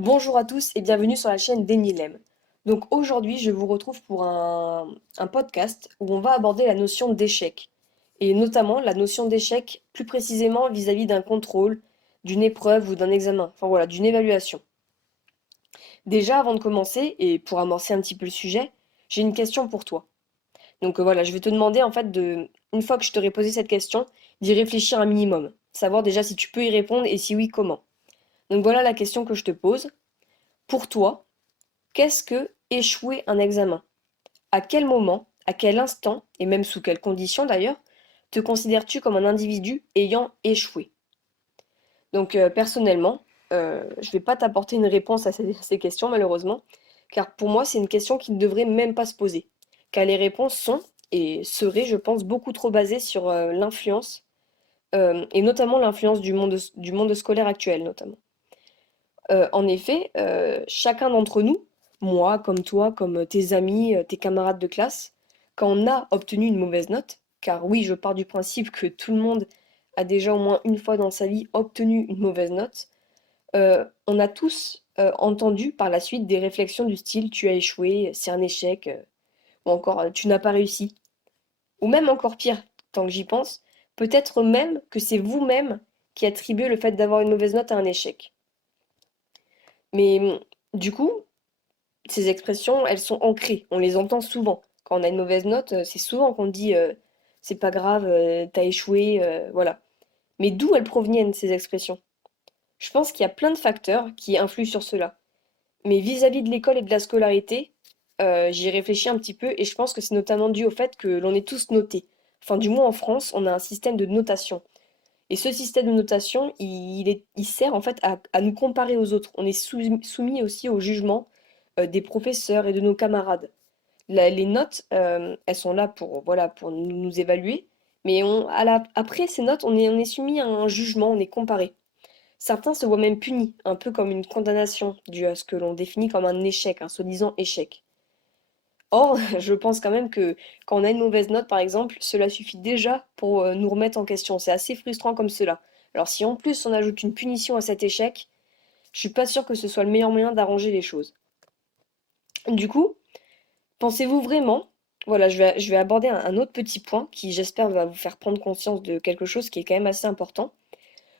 Bonjour à tous et bienvenue sur la chaîne d'Enilem. Donc aujourd'hui, je vous retrouve pour un podcast où on va aborder la notion d'échec, et notamment la notion d'échec plus précisément vis-à-vis d'un contrôle, d'une épreuve ou d'un examen, enfin voilà, d'une évaluation. Déjà, avant de commencer, et pour amorcer un petit peu le sujet, j'ai une question pour toi. Donc voilà, je vais te demander en fait une fois que je t'aurai posé cette question, d'y réfléchir un minimum, savoir déjà si tu peux y répondre et si oui, comment. Donc voilà la question que je te pose. Pour toi, qu'est-ce que échouer un examen? À quel moment, à quel instant, et même sous quelles conditions d'ailleurs, te considères-tu comme un individu ayant échoué? Donc personnellement, je ne vais pas t'apporter une réponse à ces questions malheureusement, car pour moi c'est une question qui ne devrait même pas se poser, car les réponses sont et seraient, je pense, beaucoup trop basées sur l'influence, et notamment l'influence du monde scolaire actuel notamment. En effet, chacun d'entre nous, moi comme toi, comme tes amis, tes camarades de classe, quand on a obtenu une mauvaise note, car oui, je pars du principe que tout le monde a déjà au moins une fois dans sa vie obtenu une mauvaise note, on a tous, entendu par la suite des réflexions du style: «Tu as échoué, c'est un échec», ou encore, «Tu n'as pas réussi». Ou même encore pire, tant que j'y pense, peut-être même que c'est vous-même qui attribuez le fait d'avoir une mauvaise note à un échec. Mais, du coup, ces expressions, elles sont ancrées, on les entend souvent. Quand on a une mauvaise note, c'est souvent qu'on dit c'est pas grave, t'as échoué, voilà. Mais d'où elles proviennent, ces expressions? Je pense qu'il y a plein de facteurs qui influent sur cela. Mais vis-à-vis de l'école et de la scolarité, j'y réfléchis un petit peu et je pense que c'est notamment dû au fait que l'on est tous notés. Enfin, du moins en France, on a un système de notation. Et ce système de notation, il sert en fait à nous comparer aux autres. On est soumis aussi au jugement des professeurs et de nos camarades. Les notes, elles sont là pour, voilà, pour nous évaluer, mais après ces notes, on est soumis à un jugement, on est comparé. Certains se voient même punis, un peu comme une condamnation, due à ce que l'on définit comme un échec, un soi-disant échec. Or, je pense quand même que quand on a une mauvaise note, par exemple, cela suffit déjà pour nous remettre en question. C'est assez frustrant comme cela. Alors si en plus on ajoute une punition à cet échec, je suis pas sûre que ce soit le meilleur moyen d'arranger les choses. Du coup, pensez-vous vraiment, voilà, je vais aborder un autre petit point qui, j'espère, va vous faire prendre conscience de quelque chose qui est quand même assez important.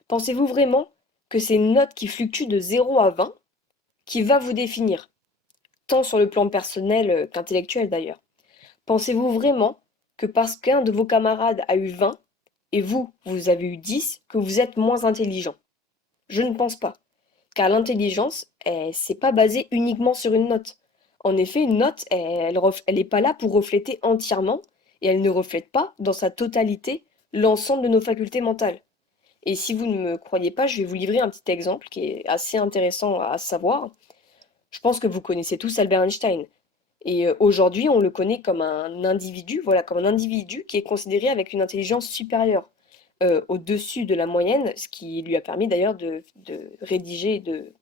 Pensez-vous vraiment que c'est une note qui fluctue de 0 à 20 qui va vous définir, tant sur le plan personnel qu'intellectuel d'ailleurs? Pensez-vous vraiment que parce qu'un de vos camarades a eu 20 et vous, vous avez eu 10, que vous êtes moins intelligent? Je ne pense pas. Car l'intelligence, c'est pas basé uniquement sur une note. En effet, une note, elle n'est pas là pour refléter entièrement, et elle ne reflète pas, dans sa totalité, l'ensemble de nos facultés mentales. Et si vous ne me croyez pas, je vais vous livrer un petit exemple qui est assez intéressant à savoir. Je pense que vous connaissez tous Albert Einstein. Et aujourd'hui, on le connaît comme un individu, voilà, comme un individu qui est considéré avec une intelligence supérieure, au-dessus de la moyenne, ce qui lui a permis d'ailleurs de rédiger et de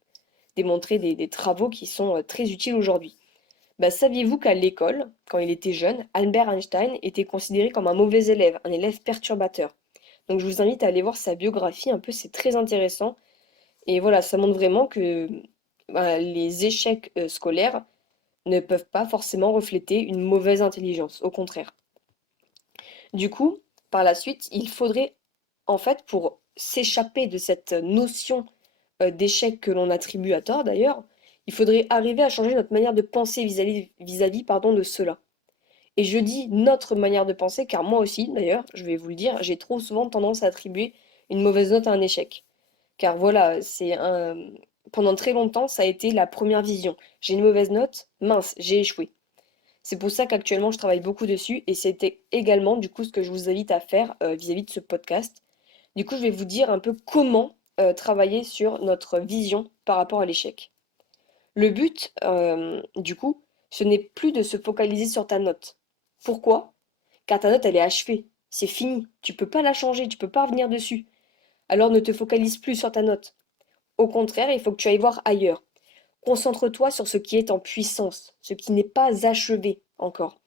démontrer des travaux qui sont très utiles aujourd'hui. Bah, saviez-vous qu'à l'école, quand il était jeune, Albert Einstein était considéré comme un mauvais élève, un élève perturbateur. Donc je vous invite à aller voir sa biographie un peu, c'est très intéressant. Et voilà, ça montre vraiment que bah, les échecs scolaires ne peuvent pas forcément refléter une mauvaise intelligence, au contraire. Du coup, par la suite, il faudrait, en fait, pour s'échapper de cette notion d'échec que l'on attribue à tort d'ailleurs, il faudrait arriver à changer notre manière de penser vis-à-vis, pardon, de cela. Et je dis notre manière de penser, car moi aussi, d'ailleurs, je vais vous le dire, j'ai trop souvent tendance à attribuer une mauvaise note à un échec. Car voilà, pendant très longtemps, ça a été la première vision. J'ai une mauvaise note, mince, j'ai échoué. C'est pour ça qu'actuellement je travaille beaucoup dessus et c'était également du coup ce que je vous invite à faire vis-à-vis de ce podcast. Du coup, je vais vous dire un peu comment travailler sur notre vision par rapport à l'échec. Le but, du coup, ce n'est plus de se focaliser sur ta note. Pourquoi? Car ta note, elle est achevée. C'est fini. Tu peux pas la changer, tu peux pas revenir dessus. Alors ne te focalise plus sur ta note. Au contraire, il faut que tu ailles voir ailleurs. Concentre-toi sur ce qui est en puissance, ce qui n'est pas achevé encore,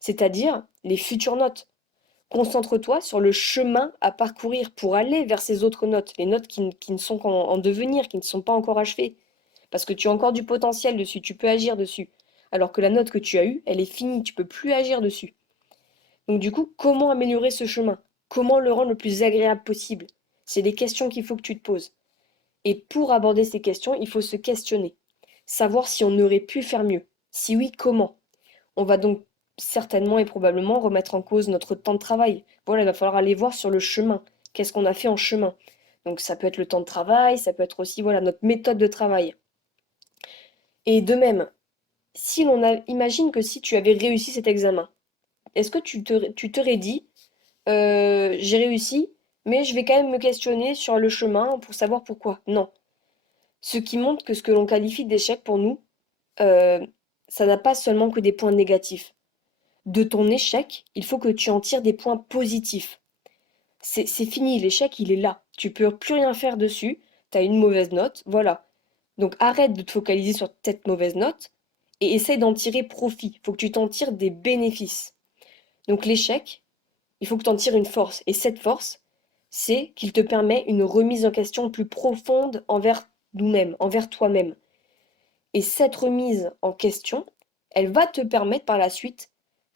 c'est-à-dire les futures notes. Concentre-toi sur le chemin à parcourir pour aller vers ces autres notes, les notes qui ne sont qu'en devenir, qui ne sont pas encore achevées. parce que tu as encore du potentiel dessus, tu peux agir dessus. Alors que la note que tu as eue, elle est finie, tu peux plus agir dessus. Donc du coup, comment améliorer ce chemin? Comment le rendre le plus agréable possible? C'est des questions qu'il faut que tu te poses. Et pour aborder ces questions, il faut se questionner. Savoir si on aurait pu faire mieux. Si oui, comment? On va donc certainement et probablement remettre en cause notre temps de travail. Voilà, il va falloir aller voir sur le chemin. Qu'est-ce qu'on a fait en chemin? Donc ça peut être le temps de travail, ça peut être aussi voilà notre méthode de travail. Et de même, si l'on a, imagine que si tu avais réussi cet examen, est-ce que tu t'aurais dit, j'ai réussi, mais je vais quand même me questionner sur le chemin pour savoir pourquoi? Non. Ce qui montre que ce que l'on qualifie d'échec pour nous, euh, ça n'a pas seulement que des points négatifs. De ton échec, il faut que tu en tires des points positifs. C'est fini, l'échec, il est là. Tu peux plus rien faire dessus. Tu as une mauvaise note, voilà. Donc arrête de te focaliser sur cette mauvaise note et essaye d'en tirer profit. Il faut que tu t'en tires des bénéfices. Donc l'échec, il faut que tu en tires une force. Et cette force, c'est qu'il te permet une remise en question plus profonde envers nous-mêmes, envers toi-même. Et cette remise en question, elle va te permettre par la suite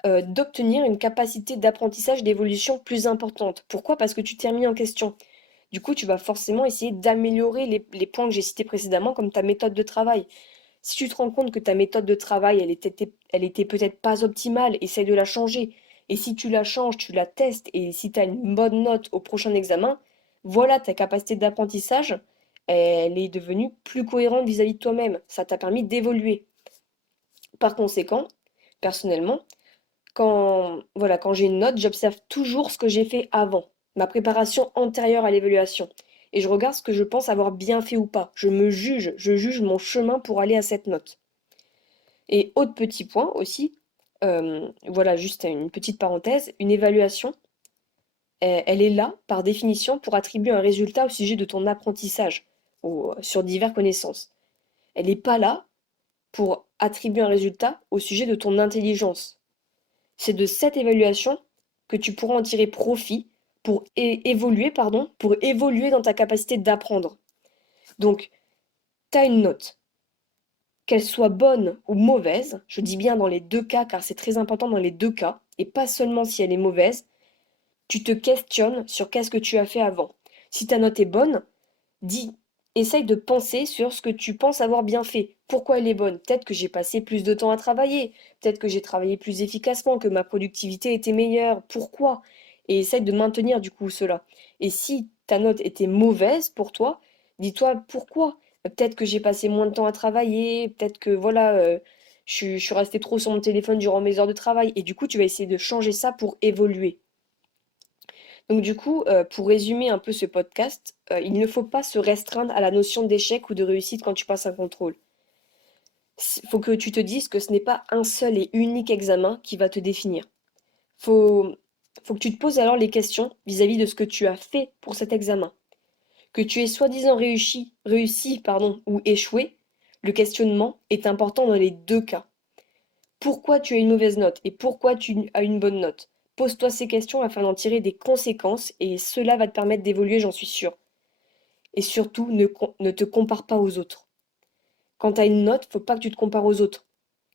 d'obtenir une capacité d'apprentissage, d'évolution plus importante. Pourquoi? Parce que tu t'es remis en question. Du coup, tu vas forcément essayer d'améliorer les points que j'ai cités précédemment, comme ta méthode de travail. Si tu te rends compte que ta méthode de travail, elle était peut-être pas optimale, essaye de la changer. Et si tu la changes, tu la testes, et si tu as une bonne note au prochain examen, voilà, ta capacité d'apprentissage, elle est devenue plus cohérente vis-à-vis de toi-même. Ça t'a permis d'évoluer. Par conséquent, personnellement, quand j'ai une note, j'observe toujours ce que j'ai fait avant, ma préparation antérieure à l'évaluation. Et je regarde ce que je pense avoir bien fait ou pas. Je juge mon chemin pour aller à cette note. Et autre petit point aussi, voilà, juste une petite parenthèse, une évaluation, elle est là, par définition, pour attribuer un résultat au sujet de ton apprentissage sur diverses connaissances. Elle n'est pas là pour attribuer un résultat au sujet de ton intelligence. C'est de cette évaluation que tu pourras en tirer profit pour évoluer, pardon, pour évoluer dans ta capacité d'apprendre. Donc, tu as une note, qu'elle soit bonne ou mauvaise, je dis bien dans les deux cas car c'est très important dans les deux cas, et pas seulement si elle est mauvaise, tu te questionnes sur qu'est-ce que tu as fait avant. Si ta note est bonne, dis, essaye de penser sur ce que tu penses avoir bien fait. Pourquoi elle est bonne? Peut-être que j'ai passé plus de temps à travailler, peut-être que j'ai travaillé plus efficacement, que ma productivité était meilleure. Pourquoi? Et essaye de maintenir du coup cela. Et si ta note était mauvaise pour toi, dis-toi pourquoi. Peut-être que j'ai passé moins de temps à travailler, peut-être que voilà, je suis restée trop sur mon téléphone durant mes heures de travail. Et du coup, tu vas essayer de changer ça pour évoluer. Donc du coup, pour résumer un peu ce podcast, il ne faut pas se restreindre à la notion d'échec ou de réussite quand tu passes un contrôle. Il faut que tu te dises que ce n'est pas un seul et unique examen qui va te définir. Faut, faut que tu te poses alors les questions vis-à-vis de ce que tu as fait pour cet examen. Que tu aies soi-disant réussi, pardon, ou échoué, le questionnement est important dans les deux cas. Pourquoi tu as une mauvaise note et pourquoi tu as une bonne note? Pose-toi ces questions afin d'en tirer des conséquences et cela va te permettre d'évoluer, j'en suis sûre. Et surtout, ne te compare pas aux autres. Quand tu as une note, faut pas que tu te compares aux autres,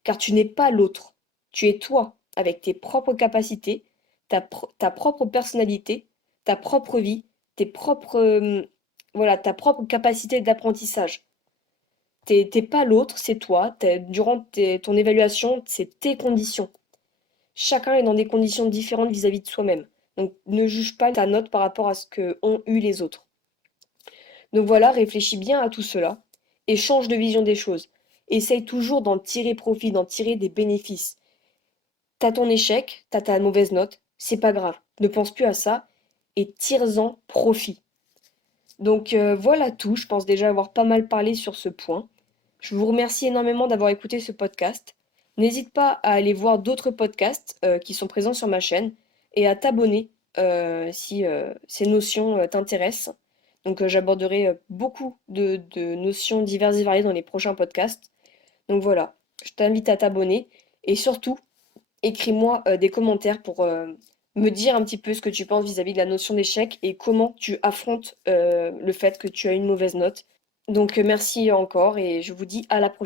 car tu n'es pas l'autre. Tu es toi, avec tes propres capacités, ta propre personnalité, ta propre vie, voilà, ta propre capacité d'apprentissage. T'es pas l'autre, c'est toi. Durant ton évaluation, c'est tes conditions. Chacun est dans des conditions différentes vis-à-vis de soi-même. Donc ne juge pas ta note par rapport à ce que ont eu les autres. Donc voilà, réfléchis bien à tout cela et change de vision des choses. Essaye toujours d'en tirer profit, d'en tirer des bénéfices. T'as ton échec, t'as ta mauvaise note, c'est pas grave. Ne pense plus à ça et tire-en profit. Donc voilà tout, je pense déjà avoir pas mal parlé sur ce point. Je vous remercie énormément d'avoir écouté ce podcast. N'hésite pas à aller voir d'autres podcasts qui sont présents sur ma chaîne et à t'abonner si ces notions t'intéressent. Donc j'aborderai beaucoup de notions diverses et variées dans les prochains podcasts. Donc voilà, je t'invite à t'abonner et surtout, écris-moi des commentaires pour me dire un petit peu ce que tu penses vis-à-vis de la notion d'échec et comment tu affrontes le fait que tu as une mauvaise note. Donc merci encore et je vous dis à la prochaine.